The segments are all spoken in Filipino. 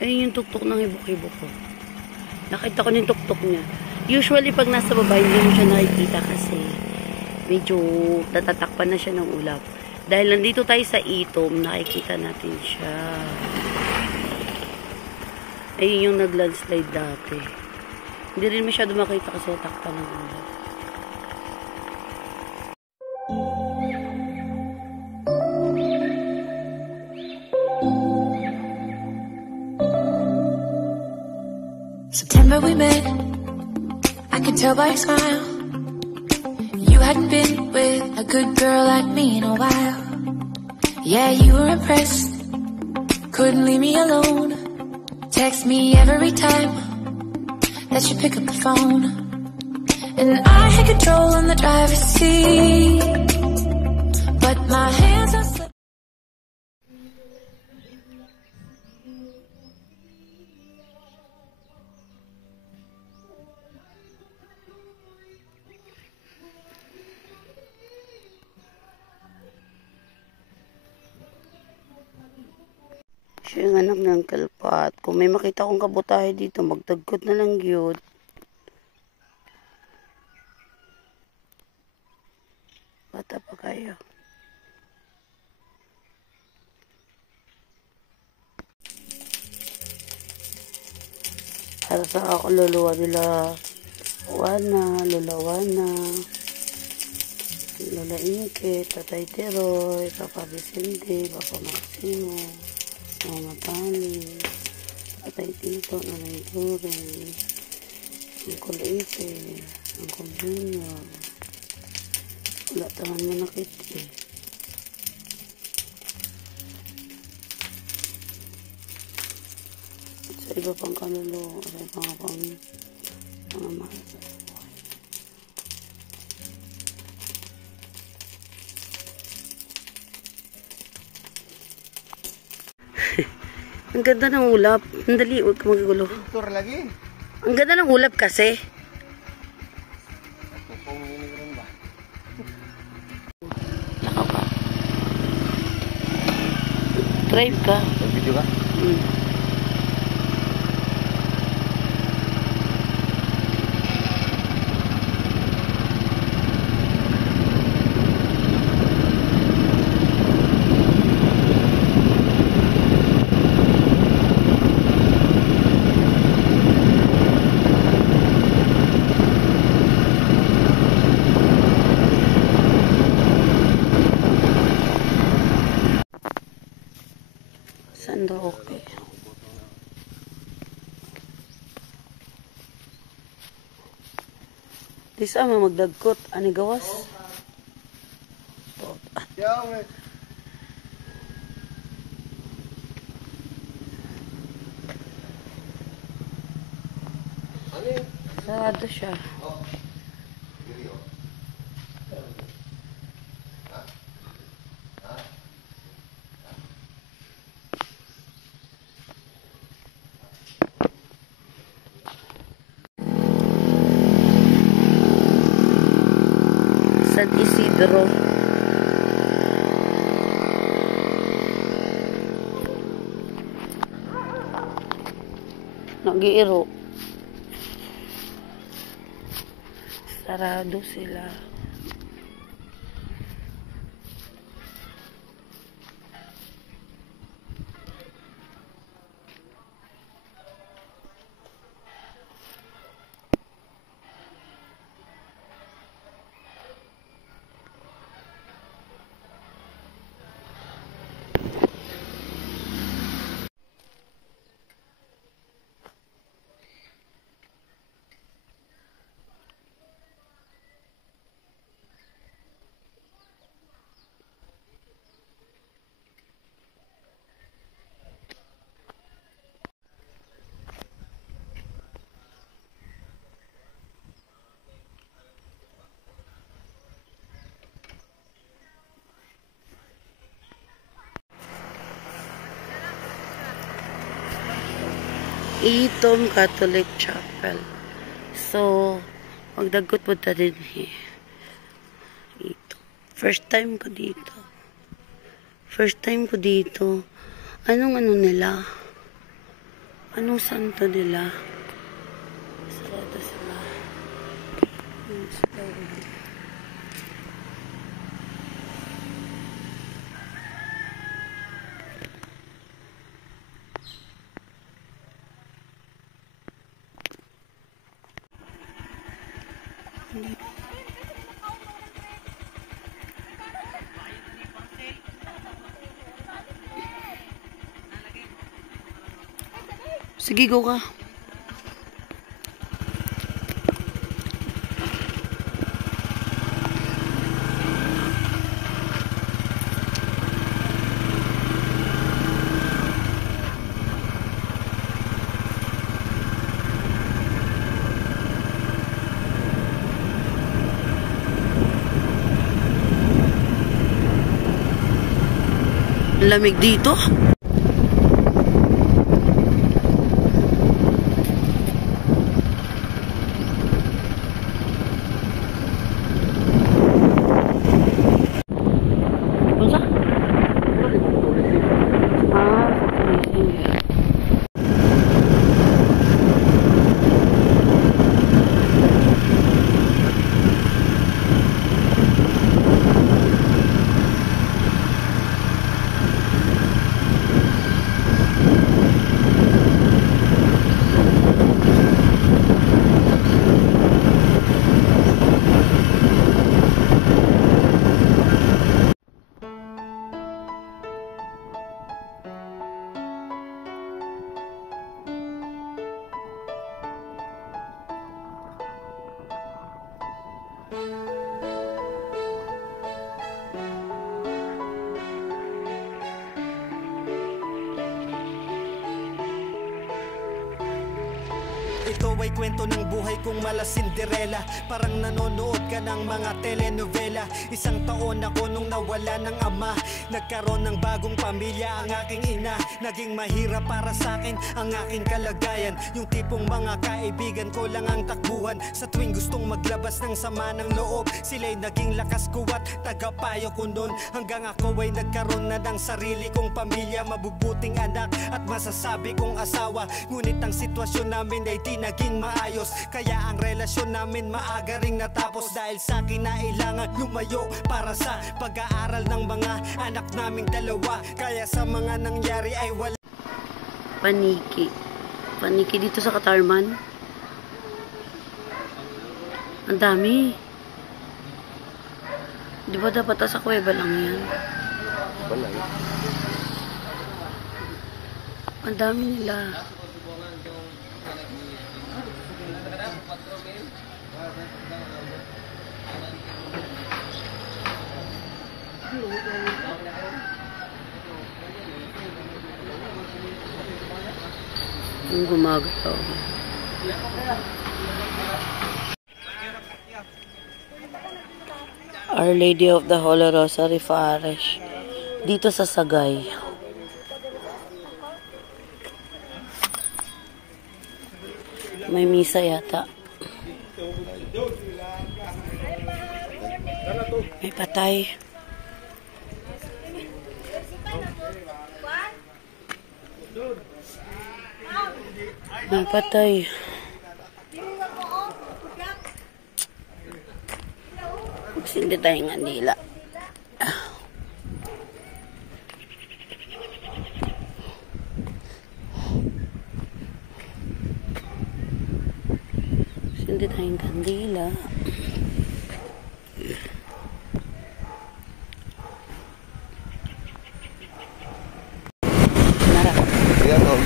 Ayun yung tuktok ng hibok-hibok ko. Nakita ko yung tuktok niya. Usually, pag nasa baba, hindi mo siya nakikita kasi medyo natatakpan na siya ng ulap. Dahil nandito tayo sa itom, nakikita natin siya. Ayun yung nag-landslide dati. Hindi rin masyado makita kasi natakpan ng ulap. September we met, I could tell by your smile. You hadn't been with a good girl like me in a while. Yeah, you were impressed, couldn't leave me alone. Text me every time that you pick up the phone. And I had control on the driver's seat, but my hands are slipping. Siya yung anak ng kalpat. Kung may makita kong kabutahe dito, magdagkot na lang yun. Bata pa kayo. Para sa ako luluwa nila Lola Wana, Lola Inke, Tatay Teroy, Papa Vicente, Papa Maximo, Mama Tani, Tatay Tito, Nanay Turing, Uncle Ife, Uncle Junior. Wala taman mo nakit eh. At sa iba pang kaluluwa, sa iba pang mga mahal sa buhay. Ang ganda ng ulap. Andali, huwag ka magigulo. Ang ganda ng ulap kasi. Lakaw ka. Drive ka. Video ka? Sando okay. Di sama magdagkot. Ani gawas? Sarado siya. San Isidro. Nag-iiro. Sarado sila. Itom Catholic Chapel. So, magdagkot po ta din eh. Ito. First time ko dito. Anong ano nila? Anong santo nila? Sarado sila. Sige, go ka. Lamig dito. Basta? Ito ay kwento ng buhay kong mala Cinderella. Parang nanonood ka ng mga telenovela. Isang taon ako nung nawala ng ama. Nagkaroon ng bagong pamilya ang aking ina. Naging mahirap para sa akin ang aking kalagayan. Yung tipong mga kaibigan ko lang ang takbuhan. Sa tuwing gustong maglabas ng sama ng loob, sila'y naging lakas ko at tagapayo ko nun. Hanggang ako ay nagkaroon na ng sarili kong pamilya, mabubuting anak at masasabi kong asawa. Ngunit ang sitwasyon namin ay di naging maayos, kaya ang relasyon namin maaga ring natapos. Dahil sa kinailangan lumayo para sa pag-aaral ng mga anak naming dalawa. Kaya sa mga nangyari ay wala. Paniki. Paniki dito sa Katarman. Ang dami. Di ba dapat sa kuweba lang yan? Ang dami nila. Ang gumagawa. Our Lady of the Holy Rosary Parish. Dito sa Sagay. May misa yata. May patay. May patay. Magsindi tayo nga nila. Hindi tayong kandila. Nara. Yan, oh.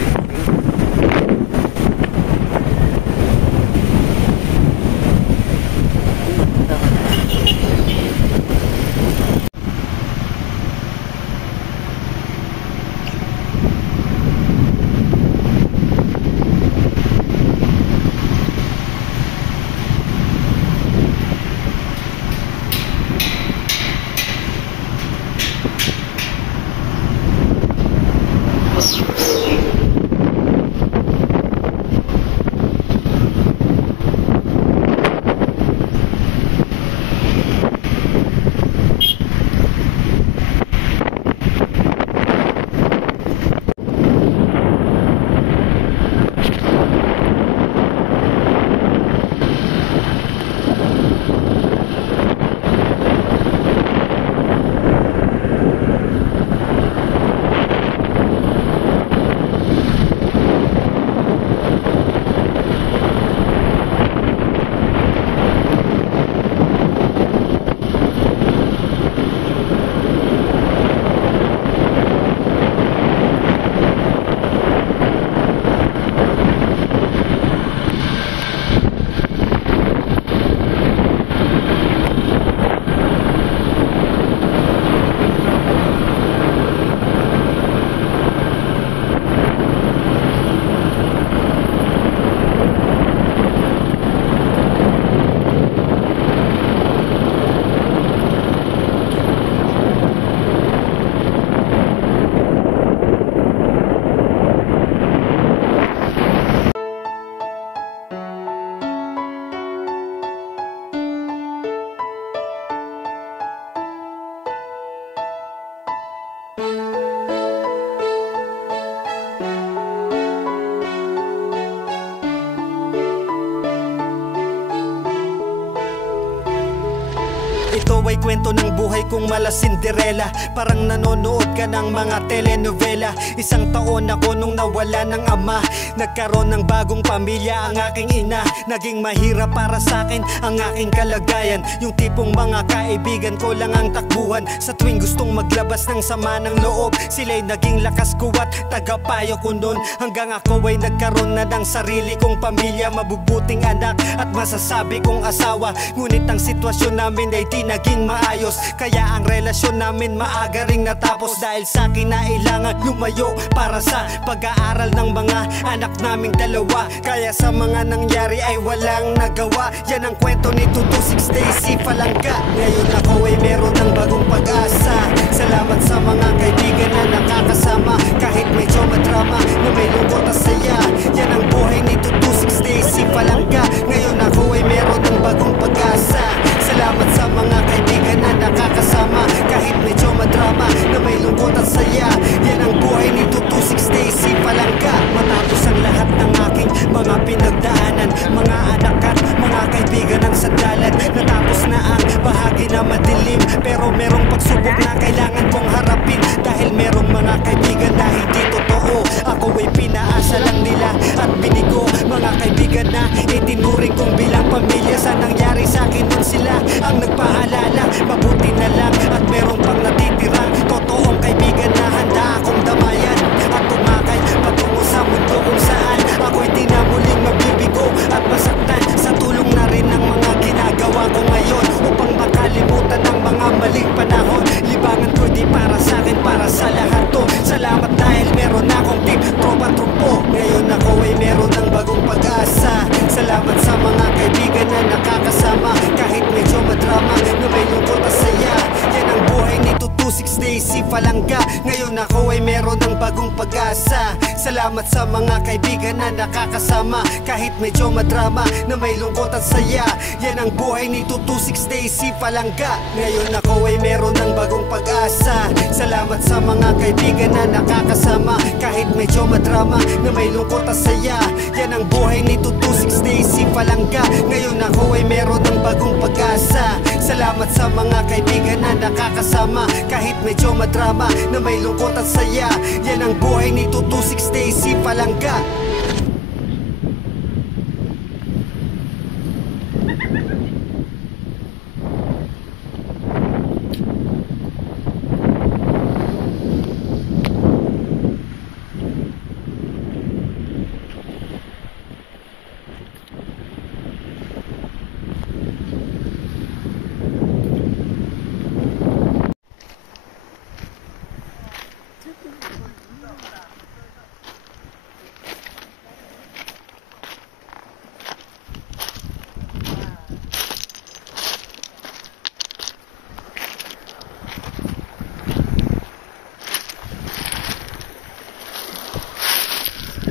Ito ay kwento ng buhay kong mala Cinderella. Parang nanonood ka ng mga telenovela. Isang taon ako nung nawala ng ama. Nagkaroon ng bagong pamilya ang aking ina. Naging mahirap para sa akin ang aking kalagayan. Yung tipong mga kaibigan ko lang ang takbuhan. Sa tuwing gustong maglabas ng sama ng loob, sila'y naging lakas ko at tagapayo ko nun. Hanggang ako ay nagkaroon na ng sarili kong pamilya, mabubuting anak at masasabi kong asawa. Ngunit ang sitwasyon namin ay di naging maayos, kaya ang relasyon namin maaga ring natapos. Dahil sa kinailangan lumayo para sa pag-aaral ng mga anak naming dalawa. Kaya sa mga nangyari ay walang nagawa. Yan ang kwento ni 226 Daisy Falangga. Ngayon ako ay meron ng bagong pag-asa. Salamat sa mga kaibigan na nakakasama. Kahit medyo madrama na may lungkot at saya. Yan ang buhay ni 226 Daisy Falangga. Ngayon ako ay meron ng bagong pag-asa. Salamat sa mga kaibigan na nakakasama. Kahit medyo madrama na may lungkot at saya. Yan ang buhay ni 226 Daisy Falangga. Matapos ang lahat ng aking mga pinagdaanan, mga anak at mga kaibigan ang sadalan. Natapos na ang bahagi na madilim, pero merong pagsubok na kailangan kong harapin. Dahil merong mga kaibigan na hindi totoo. Ako ay pinaasa lang nila at binigo. Mga kaibigan na itinuring kong bilang pamilya. Sa nangyari sa akin nun sila ang nagpaalala. Mabuti na lang at merong pang natitirang totoong kaibigan na handa akong damayan at tumakay patungo sa mundo kung saan ako'y di na muling mabibigo at masaktan. Sa tulong na rin ng mga ginagawa ko ngayon upang makalimutan ang mga maling panahon. Libangan ko di para sa akin, para sa lahat to. Salamat dahil meron akong team, tropa trumpo. Ngayon ako ay meron ng bagong pag-asa. Salamat sa mga kaibigan na nakakasama. Kahit medyo madrama na may lungkot at saya. Yan ang buhay ni 226 Daisy Falangga. Ngayon ako ay meron ng bagong pag-asa. Salamat sa mga kaibigan na nakakasama. Kahit medyo madrama na may lungkot at saya. Yan ang buhay ni 226 Daisy Falangga. Ngayon ako ay meron ng bagong pag-asa. Salamat sa mga kaibigan na nakakasama. Kahit medyo madrama na may lungkot at saya. Yan ang buhay ni 226 Daisy Falangga. Ngayon ako ay meron ng bagong pag-asa. Salamat sa mga kaibigan na nakakasama. Kahit medyo madrama na may lungkot at saya. Yan ang buhay ni 226 Daisy Falangga.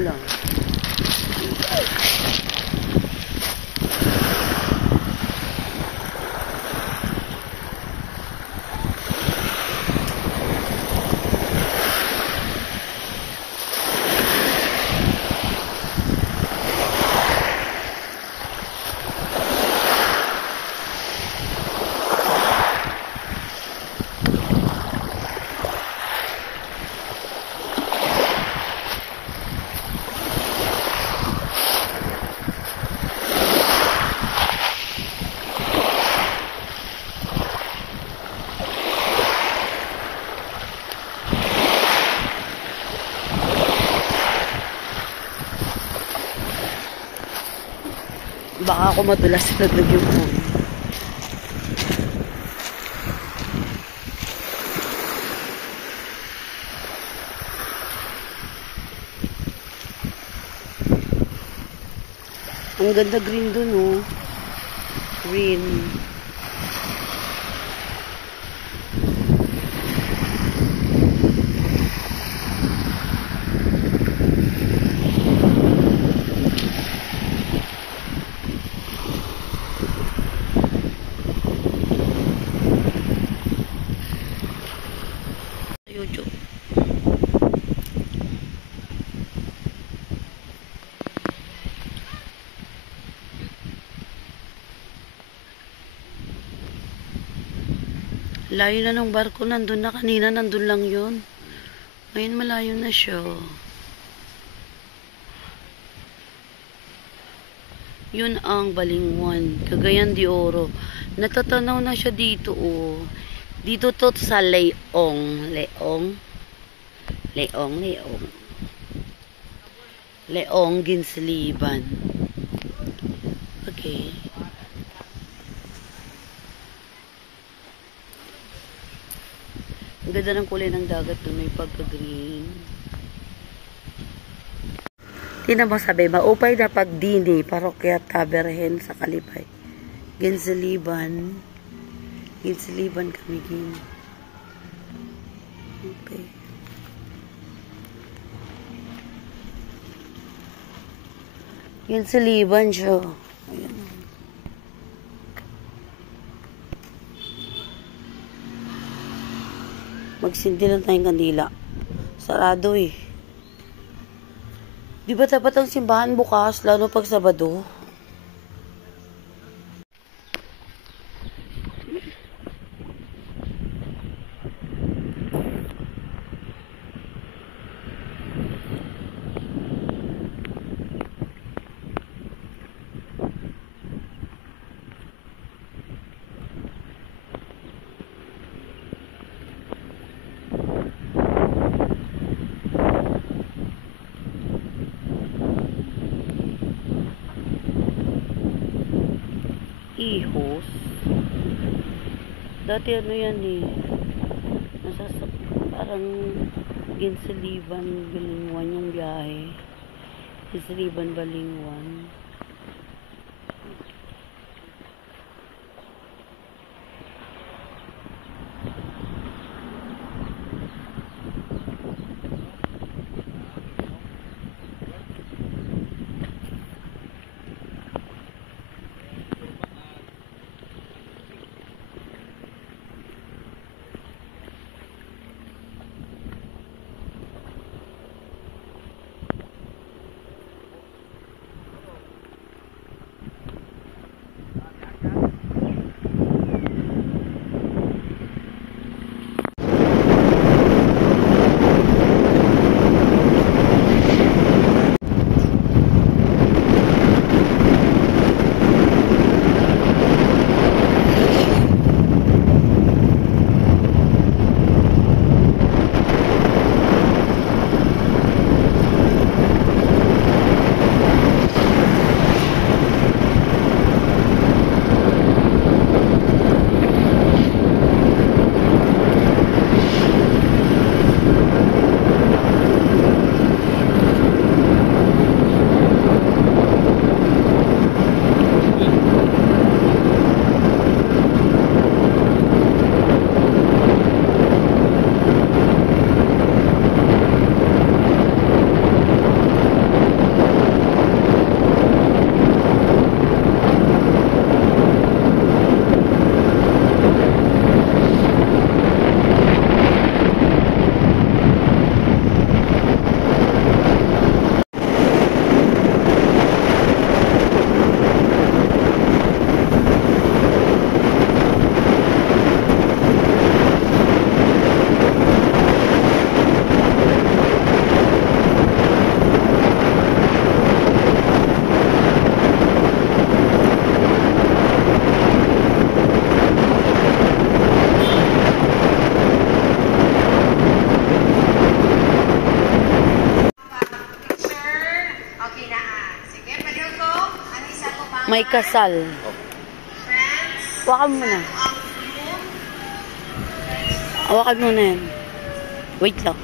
Lang. Baka ako madulas sa naglag yung phone. Ang ganda green dun, oh. Green. YouTube. Layo na ng barko. Nandun na kanina. Nandun lang yun. Ngayon malayo na siya. Yun ang Balingwan. Cagayan de Oro. Natatanaw na siya dito, oh. Dito to sa Leong. Leong, Ginziliban. Okay. Ang ganda ng kulay ng dagat doon. May pagka-green. Tingnan mo sabi, maupay na pagdini, parokya Taberhen sa Kalipay. Ginziliban. Ginziliban kami gin. Okay. Ginziliban siya. Ayan. Magsindi lang tayong kandila. Sarado eh. Di ba dapat ang simbahan bukas, lalo pag Sabado? Ihos. Dati ano yan eh. Parang Ginziliban, Balingwan yung biyahe. Ginziliban, Balingwan. May kasal. Hawakan mo na. Hawakan mo na yan. Wait lang.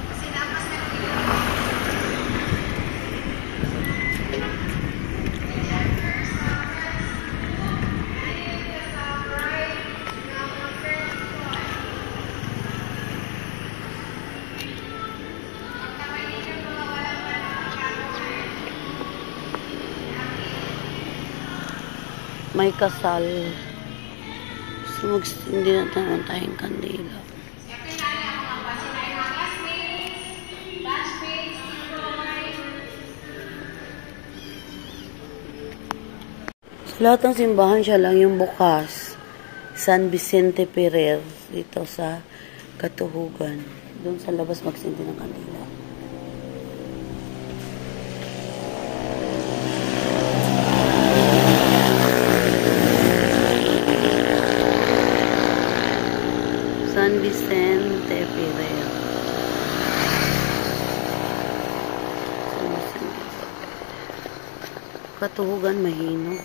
May kasal. So, hindi na naman tayong kandila. Sa lahat ng simbahan, siya lang yung bukas. San Vicente Ferrer dito sa Katuhugan. Doon sa labas magsindi ng kandila. San Vicente Ferrer. San Vicente Ferrer. Katuhugan, Mahino.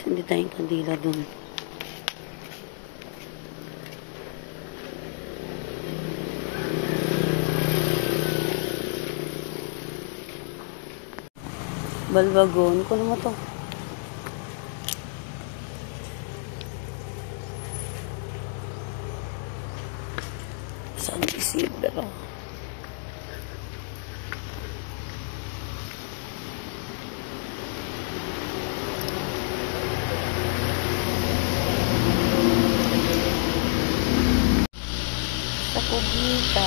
Hindi tayong kandila doon. Balbagon. Kuno mo to. San Isidro. Sa Cubita.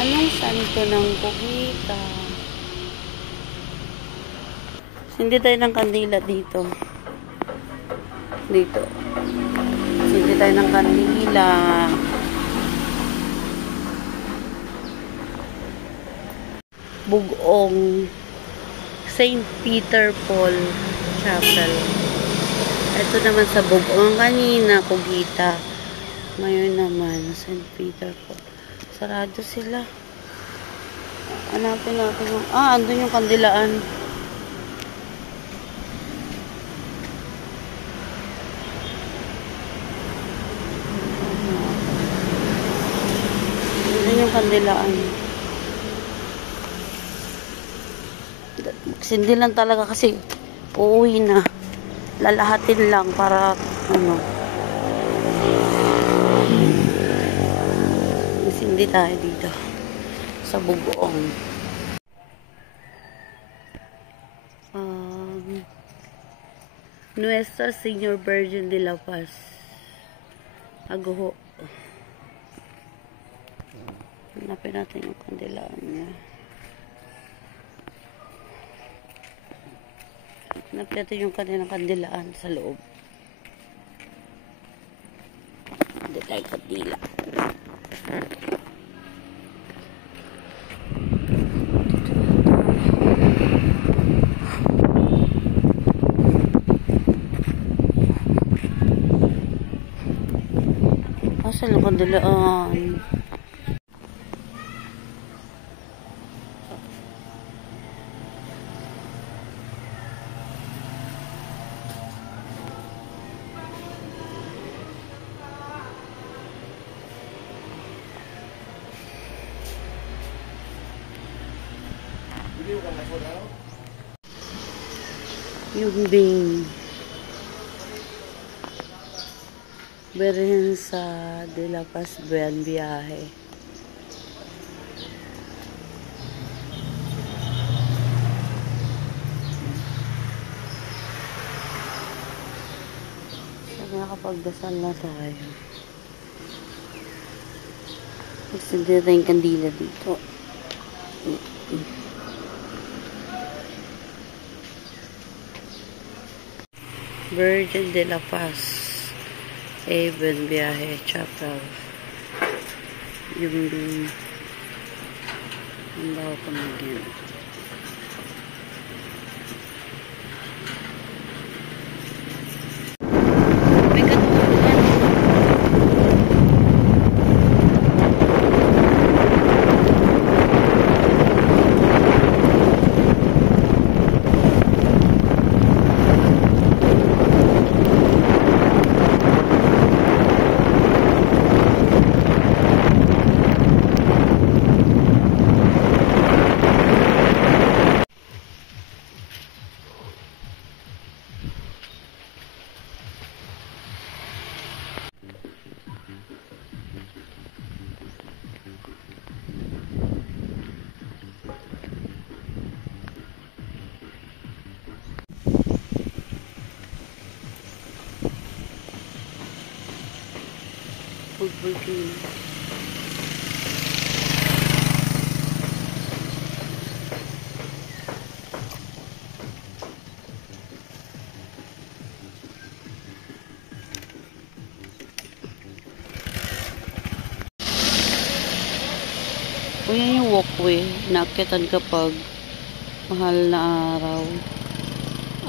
Anong santo ng Cubita? Hindi tayo ng kandila dito. Dito. Hindi tayo ng kandila. Bugong St. Peter Paul Chapel. Ito naman sa Bugong kanina, Cubita. Ngayon naman, St. Peter Paul. Sarado sila. Hanapin natin yung... andun yung kandilaan. Andun yung kandilaan. Magsindi lang talaga kasi uuwi na. Lalahatin lang para magsindi tayo dito sa Bugong. Nuestra Señor Virgen de la Paz. Aguho. Hanapin natin yung kandilaan niya. Hanapin natin yung kanilang kandilaan sa loob. Hindi tayo kandila. Asan ang kandilaan? Yung Bing Virgen sa de la Paz Buen Viaje. So, nakapagdasal na tayo. Magsindi na tayong kandila dito. Virgen de la Paz Buen Viaje Chapel. Yung ang bawa pamilya. May katutunan. Football team. O yan yung walkway. Naakyatan kapag mahal na araw.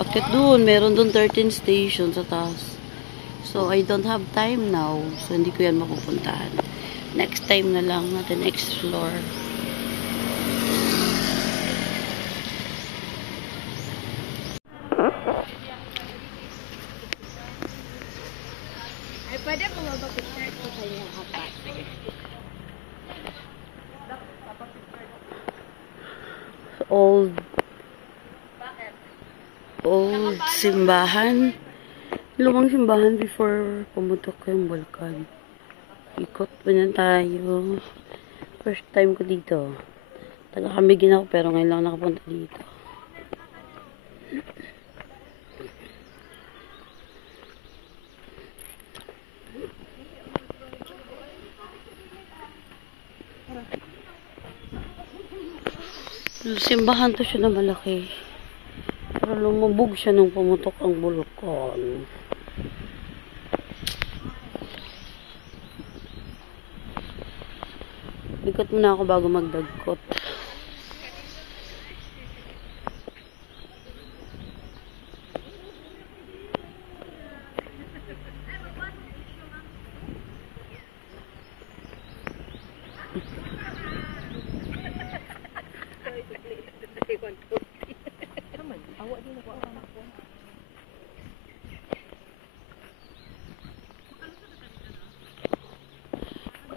Akyat doon. Meron doon 13 stations sa taas. So, I don't have time now. So, hindi ko yan mapupuntahan. Next time na lang natin explore. Ay, pwede ko mabapicture ko sa inyo apat. Old simbahan. Lumang simbahan before pumutok yung bulkan. Ikot pa na tayo. First time ko dito. Taga Camiguin ako pero ngayon lang nakapunta dito. Simbahan to siya na malaki. Pero lumubog siya nung pumutok ang bulkan. Ikot muna ako bago magdagkot.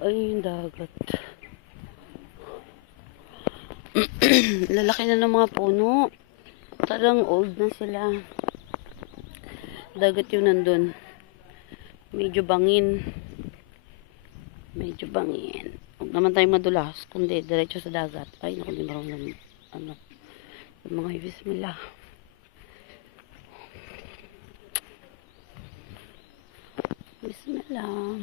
Ay, yung dagat. Lalaki na ng mga puno. Parang old na sila. Dagat yung nandun. Medyo bangin. Medyo bangin. Huwag naman tayong madulas. Kundi, diretso sa dagat. Ay, naku, di marunong ano. Mga bismillah. Bismillah.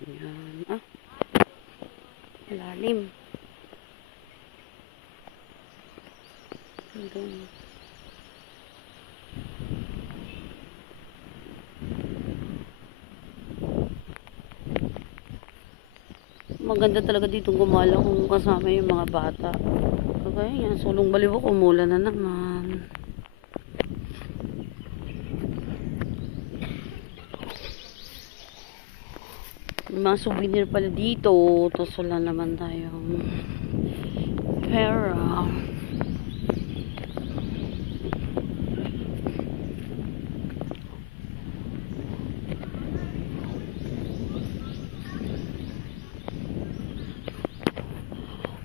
Ayan. Ah. Malalim. Hanggang. Maganda talaga dito gumala kung kasama yung mga bata. Okay, yan. Sulong baliw ko. Umulan na naman. May mga souvenir pala dito. Tapos wala naman tayong pera.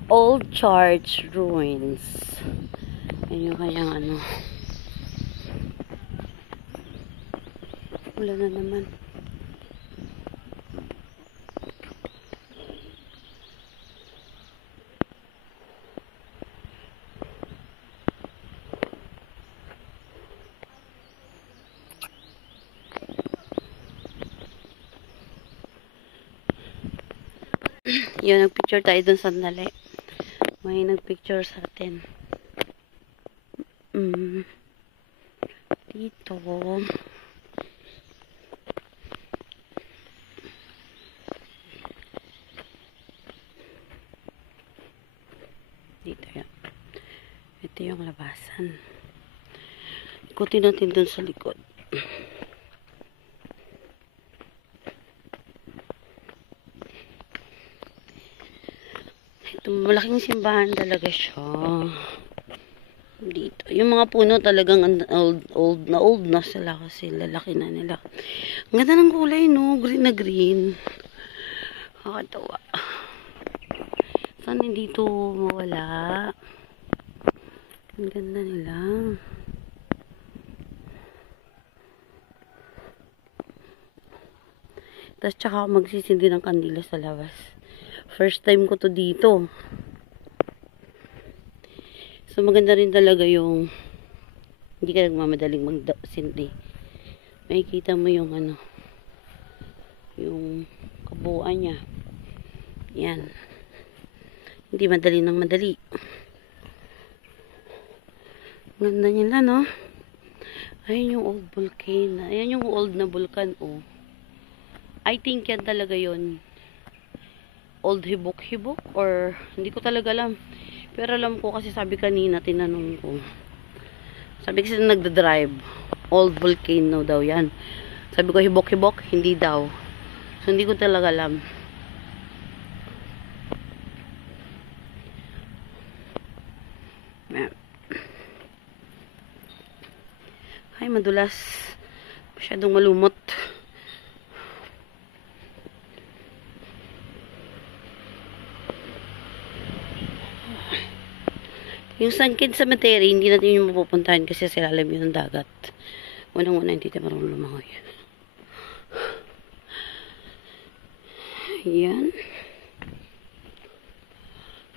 Old church ruins. Ayun yung kanyang ano. Wala na naman. Yun, nagpicture tayo dun sandali. May nagpicture sa atin. Dito. Dito yan. Ito yung labasan. Ikutin natin dun sa likod. Malaking simbahan talaga siya. Dito. Yung mga puno talagang old na sila kasi lalaki na nila. Ang ganda ng kulay, no? Green na green. Nakakatawa. Saan hindi ito mawala? Ang ganda nila. Tapos tsaka ako magsisindi ng kandila sa labas. First time ko to dito. So maganda rin talaga yung hindi ka nagmamadaling magsindi. Makikita mo yung ano, yung kabuuan niya. Yan. Hindi madali ng madali. Ganda nila, no? Ayun yung old volcano. Ayan yung old na bulkan, oh. I think yan talaga yun. Old hibok-hibok or hindi ko talaga alam. Pero alam ko kasi sabi kanina, tinanong ko. Sabi kasi nagda-drive. Old volcano daw yan. Sabi ko hibok-hibok, hindi daw. So hindi ko talaga alam. Ay, madulas. Masyadong malumot. Yung Sangkid Cemetery, hindi natin yung mapupuntahan kasi sa ilalim yun ng dagat. Unang-una, hindi tayo marunong lumangoy. Yan.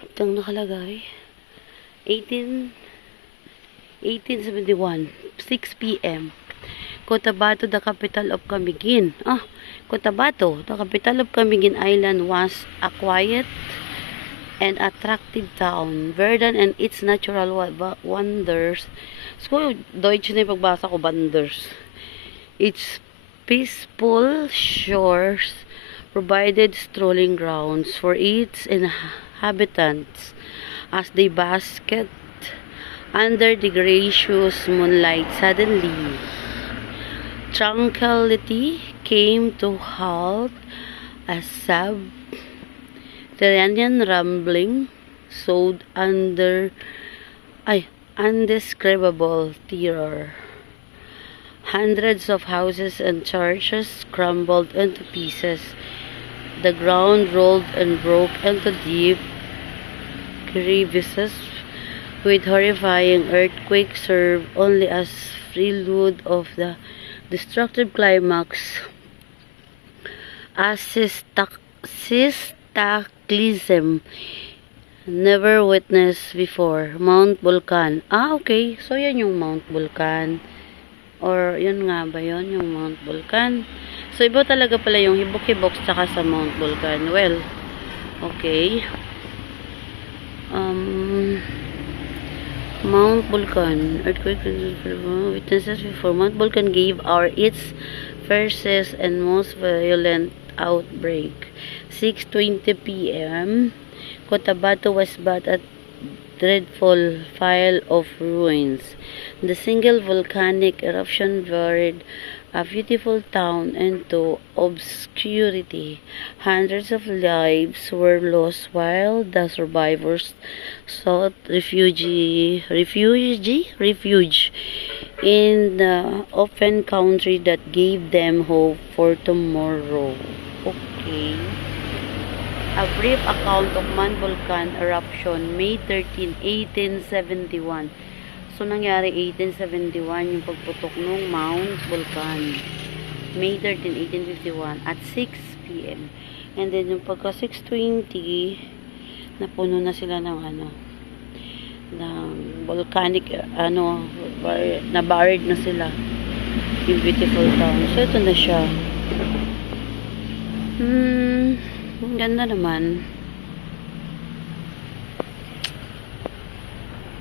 Itong nakalagay. 1871, 6 p.m. Cotabato, the capital of Camiguin. Cotabato, the capital of Camiguin Island was a quiet and attractive town. Verdant and its natural wonders. So, Deutsch na yung pagbasa ko, wonders. Its peaceful shores provided strolling grounds for its inhabitants as they basked under the gracious moonlight. Suddenly, tranquility came to halt as subterranean rumbling sowed undescribable terror. Hundreds of houses and churches crumbled into pieces. The ground rolled and broke into deep crevices, with horrifying earthquakes served only as prelude of the destructive climax as cataclysm never witnessed before. Mount Vulcan. Okay. So, yan yung Mount Vulcan. Or, yun nga ba yun? Yung Mount Vulcan. So, iba talaga pala yung hibok-hibok tsaka sa Mount Vulcan. Well, okay. Mount Vulcan. Earthquake witnesses before. Mount Vulcan gave its fiercest and most violent outbreak. 6:20 p.m. Cotabato was but a dreadful pile of ruins. The single volcanic eruption buried a beautiful town into obscurity. Hundreds of lives were lost while the survivors sought refuge in the open country that gave them hope for tomorrow. Okay. A brief account of Mount Vulcan eruption, May 13, 1871. So, nangyari 1871 yung pagputok ng Mount Vulcan. May 13, 1851 at 6 p.m. And then, yung pagka 6:20, napuno na sila ng ng volcanic, na-buried na sila. Yung beautiful town. So, ito na siya. Ang ganda naman.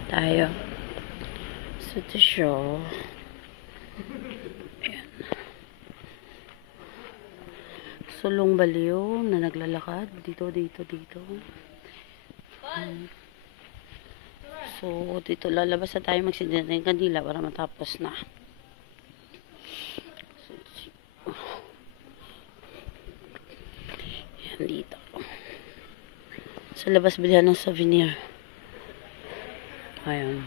Tayo. So, ito siya. Ayan. Sulong baliw na naglalakad. Dito. So, dito lalabas na tayo, magsindi na yung kandila para matapos na. Yan dito. Sa labas bilihan ng souvenir. Ayan.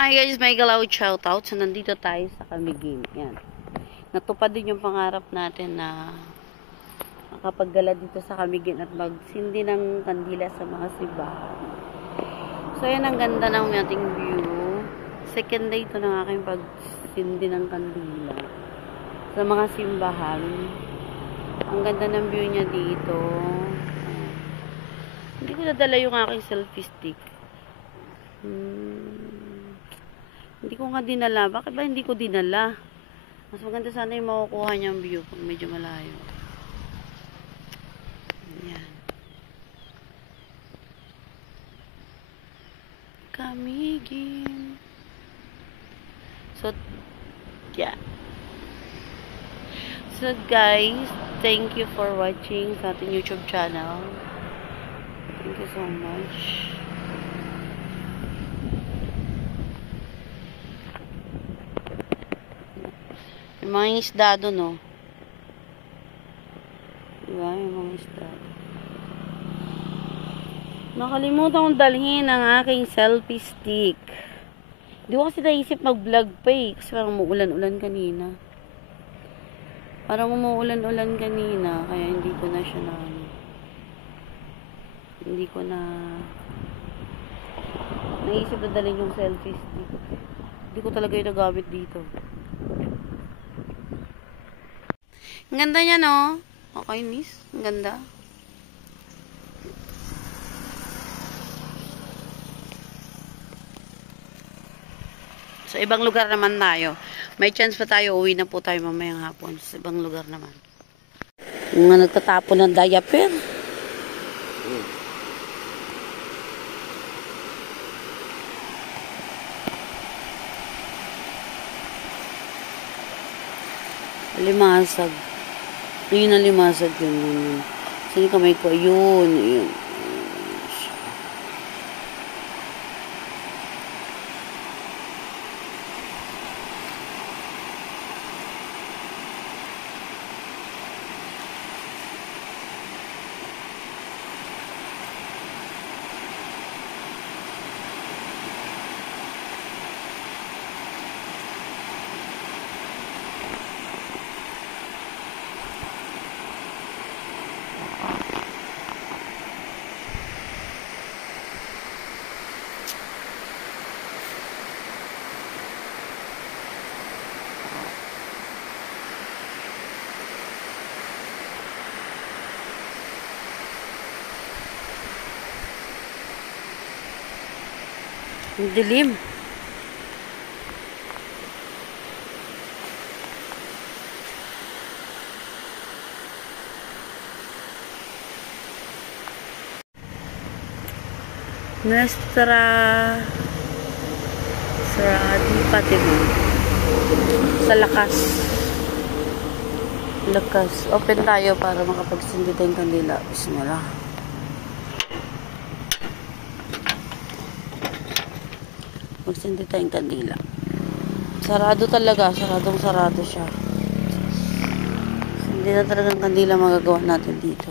Hi guys, may galaw shoutout. So, nandito tayo sa Camiguin. Yan. Natupad din yung pangarap natin na makapaggala dito sa Camiguin at magsindi ng kandila sa mga simbahan. So, yan ang ganda ng ating view. Second day ito ng aking pagsindi ng kandila sa mga simbahan. Ang ganda ng view niya dito. Hindi ko nadala yung aking selfie stick. Hindi ko nga dinala. Bakit ba hindi ko dinala? Mas maganda sana yung makukuha niyang view pag medyo malayo. Ayan. Kamigin. So, yeah. So, guys, thank you for watching sa ating YouTube channel. Thank you so much. Yung mga isda doon, no? Diba? Yung mga isda. Nakalimutan kong dalhin ang aking selfie stick. Hindi ko kasi naisip mag-vlog pa eh. Kasi parang umuulan-ulan kanina. Parang umuulan-ulan kanina. Kaya hindi ko na siya na... Hindi ko na... Naisip na dalhin yung selfie stick. Hindi ko talaga yung nagamit dito. Ang ganda niya, no? Okay, miss. Ang ganda. So, ibang lugar naman tayo. May chance pa tayo. Uwi na po tayo mamayang hapon. Sa ibang lugar naman. Mga nagtatapon ng diaper. Limasag. Yun na limasag yun. Saan yung kamay ko? Ayun. Ayun. Ang dilim. Nuestra Saradi Patimo. Sa lakas. Lakas. Open tayo para makapagsindi tayong kandila. Bismillah. Magsindi tayong kandila. Sarado talaga. Sarado siya. Hindi na talagang kandila magagawa natin dito.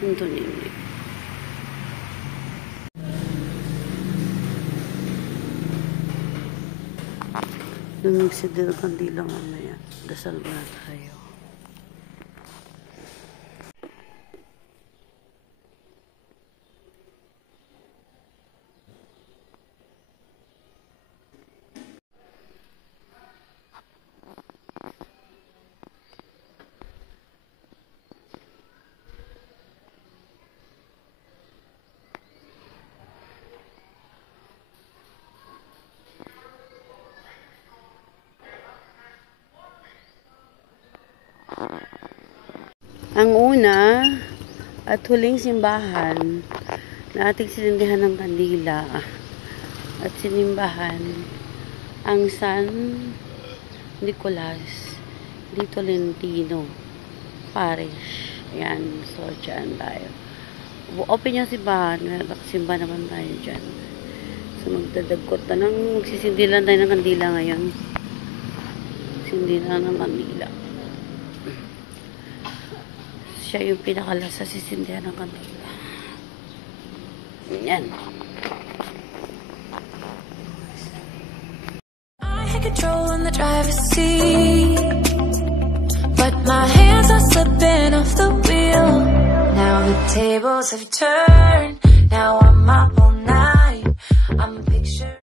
Ito nini. Lumigsid din ang kandila mamaya. Dasal na tayo. Ang una at huling simbahan na ating sinindihan ng kandila at sinimbahan ang San Nicolas di Tolentino Parish. Ayan, so dyan tayo. open yung simbahan. Nakasimba naman tayo dyan. So, magdadagkot na lang. Magsisindi lang tayo ng kandila ngayon. Sindi na ng kandila. Siya yung pinakalas sa sisindihan ng kandila. Yan. I had control in the driver's seat, but my hands are slipping off the wheel. Now the tables have turned.